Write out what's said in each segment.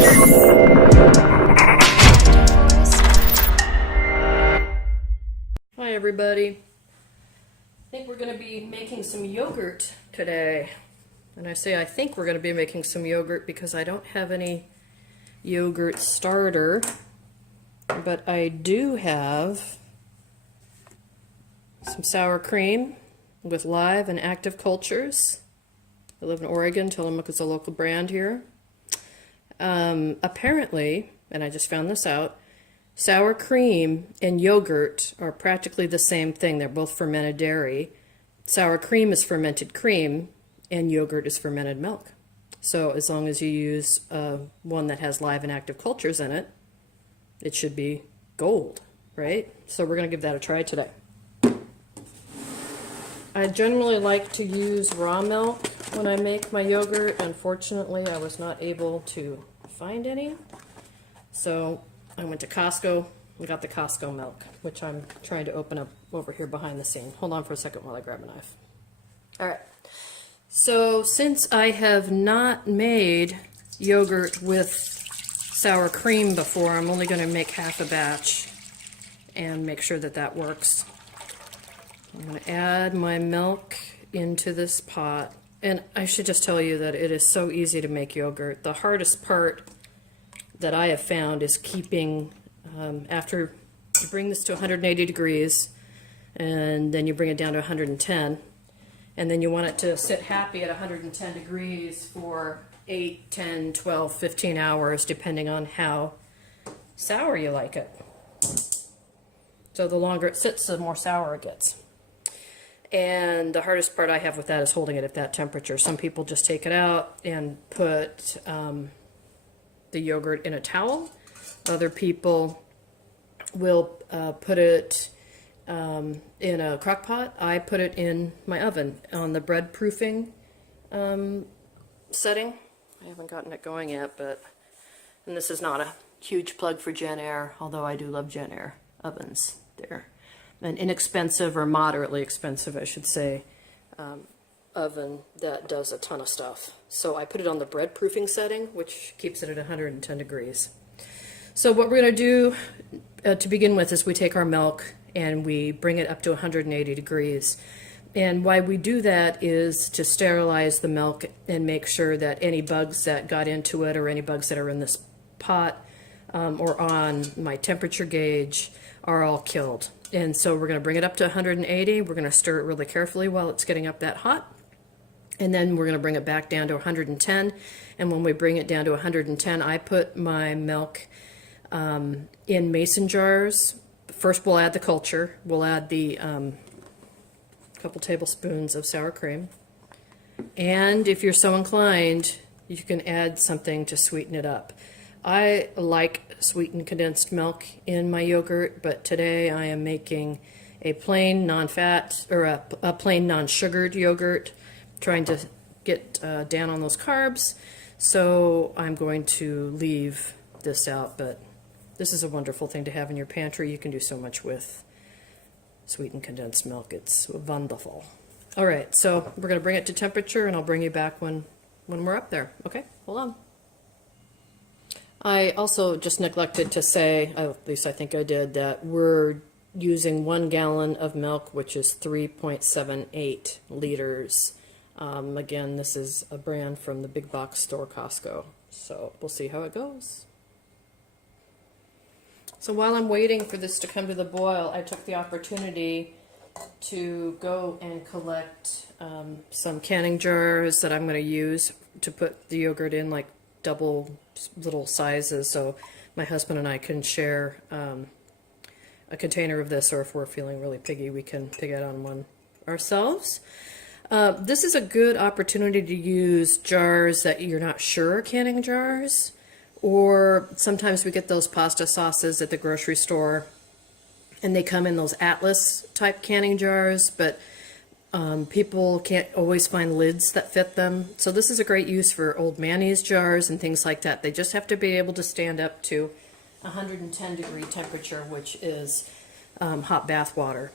Hi everybody. I think we're going to be making some yogurt today. And I say I think we're going to be making some yogurt because I don't have any yogurt starter, but I do have some sour cream with live and active cultures. I live in Oregon. Tillamook is a local brand here. Apparently, and I just found this out, sour cream and yogurt are practically the same thing. They're both fermented dairy. Sour cream is fermented cream, and yogurt is fermented milk. So as long as you use one that has live and active cultures in it, it should be gold, right? So we're going to give that a try today. I generally like to use raw milk when I make my yogurt. Unfortunately, I was not able to find any. So I went to Costco and got the Costco milk, which I'm trying to open up over here behind the scene. Hold on for a second while I grab a knife. All right. So since I have not made yogurt with sour cream before, I'm only going to make half a batch and make sure that that works. I'm going to add my milk into this pot. And I should just tell you that it is so easy to make yogurt. The hardest part that I have found is keeping, after you bring this to 180 degrees, and then you bring it down to 110, and then you want it to sit happy at 110 degrees for 8, 10, 12, 15 hours, depending on how sour you like it. So the longer it sits, the more sour it gets. And the hardest part I have with that is holding it at that temperature. Some people just take it out and put the yogurt in a towel. Other people will put it in a crock pot. I put it in my oven on the bread proofing setting. I haven't gotten it going yet, and this is not a huge plug for Jen Air, although I do love Jen Air ovens. They're an inexpensive, or moderately expensive, I should say, oven that does a ton of stuff. So I put it on the bread proofing setting, which keeps it at 110 degrees. So what we're going to do to begin with is we take our milk and we bring it up to 180 degrees. And why we do that is to sterilize the milk and make sure that any bugs that got into it, or any bugs that are in this pot or on my temperature gauge, are all killed. And so we're going to bring it up to 180. We're going to stir it really carefully while it's getting up that hot. And then we're going to bring it back down to 110. And when we bring it down to 110, I put my milk in mason jars. First we'll add the culture. We'll add the couple tablespoons of sour cream. And if you're so inclined, you can add something to sweeten it up. I like sweetened condensed milk in my yogurt, but today I am making a plain non-fat, or a plain non-sugared yogurt, trying to get down on those carbs. So I'm going to leave this out, but this is a wonderful thing to have in your pantry. You can do so much with sweetened condensed milk. It's wonderful. All right, so we're going to bring it to temperature, and I'll bring you back when we're up there. Okay, hold on. I also just neglected to say, at least I think I did, that we're using 1 gallon of milk, which is 3.78 liters. Again, this is a brand from the big box store, Costco. So we'll see how it goes. So while I'm waiting for this to come to the boil, I took the opportunity to go and collect some canning jars that I'm going to use to put the yogurt in, like double little sizes, so my husband and I can share a container of this, or if we're feeling really piggy, we can pig out on one ourselves. This is a good opportunity to use jars that you're not sure are canning jars, or sometimes we get those pasta sauces at the grocery store and they come in those Atlas type canning jars, but people can't always find lids that fit them. So this is a great use for old mayonnaise jars and things like that. They just have to be able to stand up to 110 degree temperature, which is hot bath water.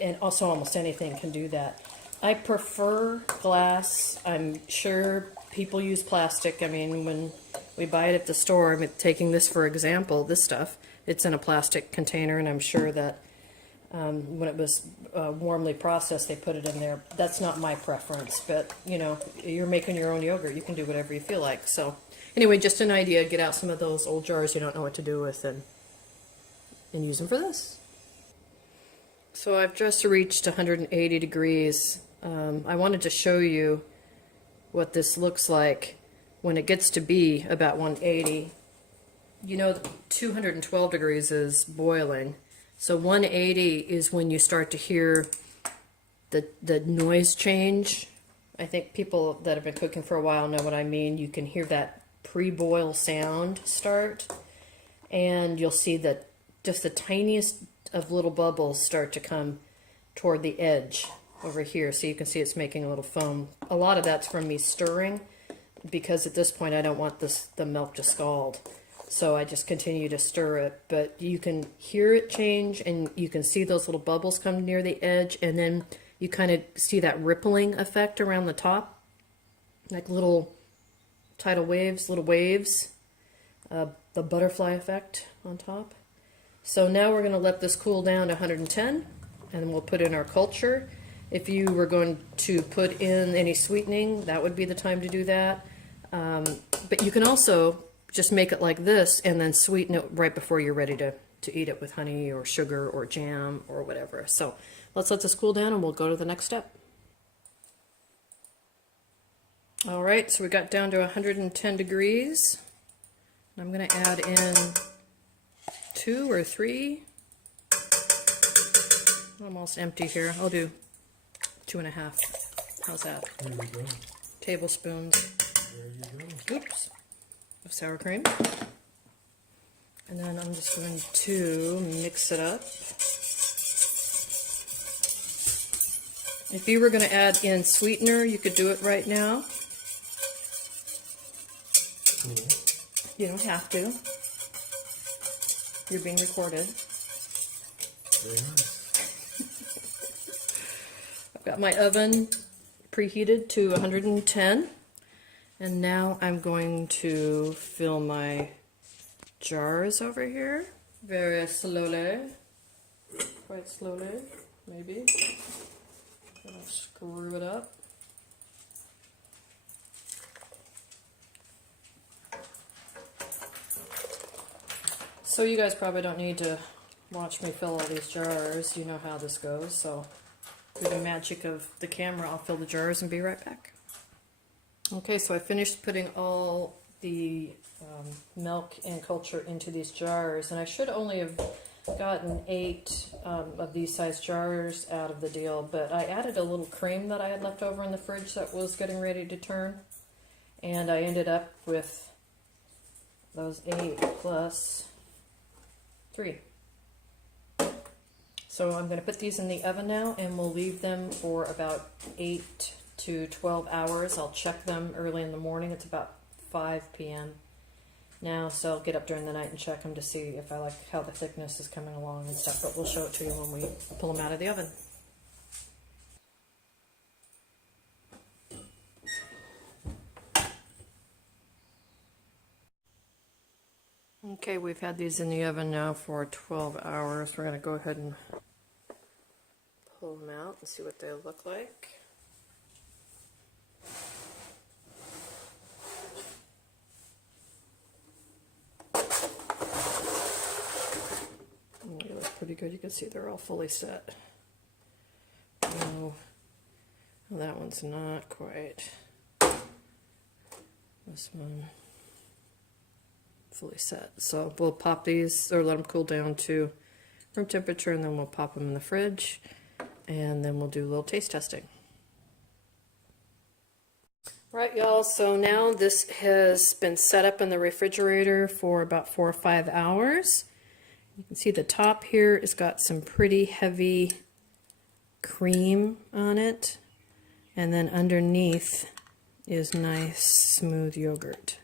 And also almost anything can do that. I prefer glass. I'm sure people use plastic. I mean, when we buy it at the store, I'm taking this for example, this stuff, it's in a plastic container, and I'm sure that when it was warmly processed, they put it in there. That's not my preference, but you know, you're making your own yogurt. You can do whatever you feel like. So anyway, just an idea, get out some of those old jars you don't know what to do with and use them for this. So I've just reached 180 degrees. I wanted to show you what this looks like when it gets to be about 180. You know, 212 degrees is boiling. So 180 is when you start to hear the noise change. I think people that have been cooking for a while know what I mean. You can hear that pre-boil sound start, and you'll see that just the tiniest of little bubbles start to come toward the edge over here. So you can see it's making a little foam. A lot of that's from me stirring, because at this point I don't want the milk to scald. So I just continue to stir it, but you can hear it change, and you can see those little bubbles come near the edge, and then you kind of see that rippling effect around the top, like little tidal waves, little waves, the butterfly effect on top. So now we're going to let this cool down to 110, and then we'll put in our culture. If you were going to put in any sweetening, that would be the time to do that. But you can also just make it like this and then sweeten it right before you're ready to eat it with honey or sugar or jam or whatever. So let's let this cool down and we'll go to the next step. All right, so we got down to 110 degrees. I'm going to add in 2 or 3. Almost empty here. I'll do 2.5. How's that? There we go. Tablespoons. There you go. Oops. Of sour cream. And then I'm just going to mix it up. If you were going to add in sweetener, you could do it right now. You don't have to. You're being recorded. Very nice. I've got my oven preheated to 110. And now I'm going to fill my jars over here very slowly, quite slowly, maybe. I'll screw it up. So you guys probably don't need to watch me fill all these jars. You know how this goes. So through the magic of the camera, I'll fill the jars and be right back. Okay, so I finished putting all the milk and culture into these jars, and I should only have gotten 8 of these size jars out of the deal, but I added a little cream that I had left over in the fridge that was getting ready to turn, and I ended up with those 8 plus 3. So I'm going to put these in the oven now, and we'll leave them for about 8 to 12 hours. I'll check them early in the morning. It's about 5 p.m. now, so I'll get up during the night and check them to see if I like how the thickness is coming along and stuff, but we'll show it to you when we pull them out of the oven. Okay, we've had these in the oven now for 12 hours. We're going to go ahead and pull them out and see what they look like. They look pretty good. You can see they're all fully set. Oh, that one's not quite. This one fully set. So we'll pop these, or let them cool down to room temperature, and then we'll pop them in the fridge, and then we'll do a little taste testing. Right, y'all, so now this has been set up in the refrigerator for about 4 or 5 hours. You can see the top here has got some pretty heavy cream on it, and then underneath is nice smooth yogurt.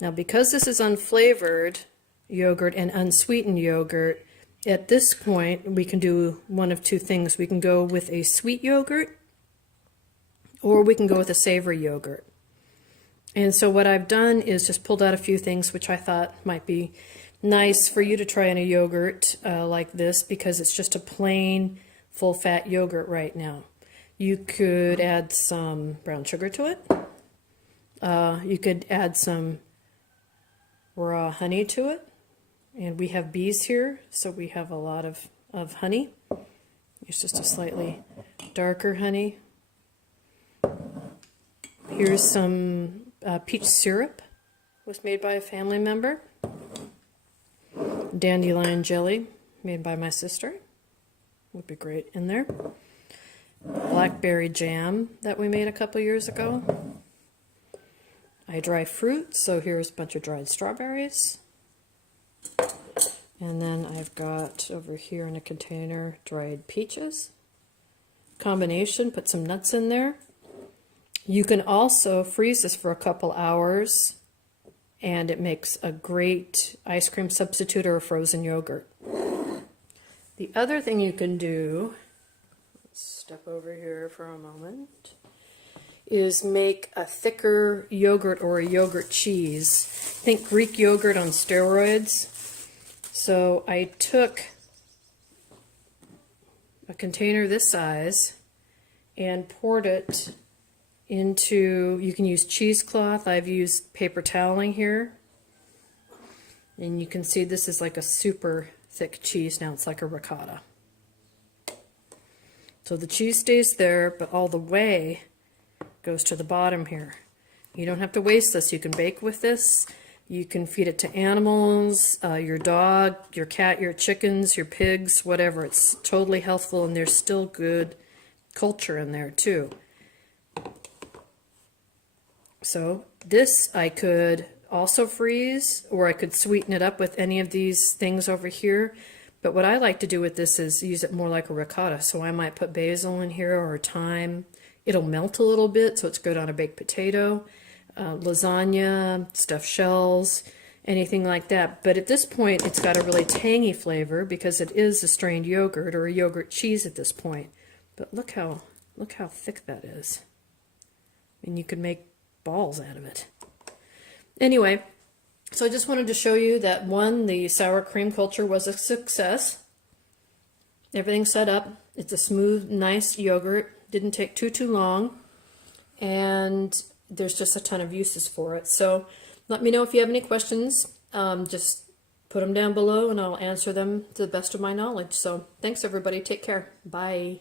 Now, because this is unflavored yogurt and unsweetened yogurt, at this point we can do one of 2 things. We can go with a sweet yogurt, or we can go with a savory yogurt. And so what I've done is just pulled out a few things which I thought might be nice for you to try in a yogurt like this, because it's just a plain full-fat yogurt right now. You could add some brown sugar to it. You could add some raw honey to it. And we have bees here, so we have a lot of honey. It's just a slightly darker honey. Here's some peach syrup. Was made by a family member. Dandelion jelly, made by my sister. Would be great in there. Blackberry jam that we made a couple years ago. I dry fruit, so here's a bunch of dried strawberries. And then I've got over here in a container dried peaches. Combination, put some nuts in there. You can also freeze this for a couple hours, and it makes a great ice cream substitute or a frozen yogurt. The other thing you can do, let's step over here for a moment, is make a thicker yogurt or a yogurt cheese. Think Greek yogurt on steroids. So I took a container this size and poured it into, you can use cheesecloth. I've used paper toweling here. And you can see this is like a super thick cheese now. It's like a ricotta. So the cheese stays there, but all the whey goes to the bottom here. You don't have to waste this. You can bake with this. You can feed it to animals, your dog, your cat, your chickens, your pigs, whatever. It's totally healthful, and there's still good culture in there too. So this I could also freeze, or I could sweeten it up with any of these things over here. But what I like to do with this is use it more like a ricotta. So I might put basil in here or thyme. It'll melt a little bit, so it's good on a baked potato, lasagna, stuffed shells, anything like that. But at this point, it's got a really tangy flavor because it is a strained yogurt or a yogurt cheese at this point. But look how thick that is. And you could make balls out of it. Anyway, so I just wanted to show you that one, the sour cream culture was a success. Everything's set up. It's a smooth, nice yogurt. Didn't take too long. And there's just a ton of uses for it. So let me know if you have any questions. Just put them down below and I'll answer them to the best of my knowledge. So thanks everybody. Take care. Bye.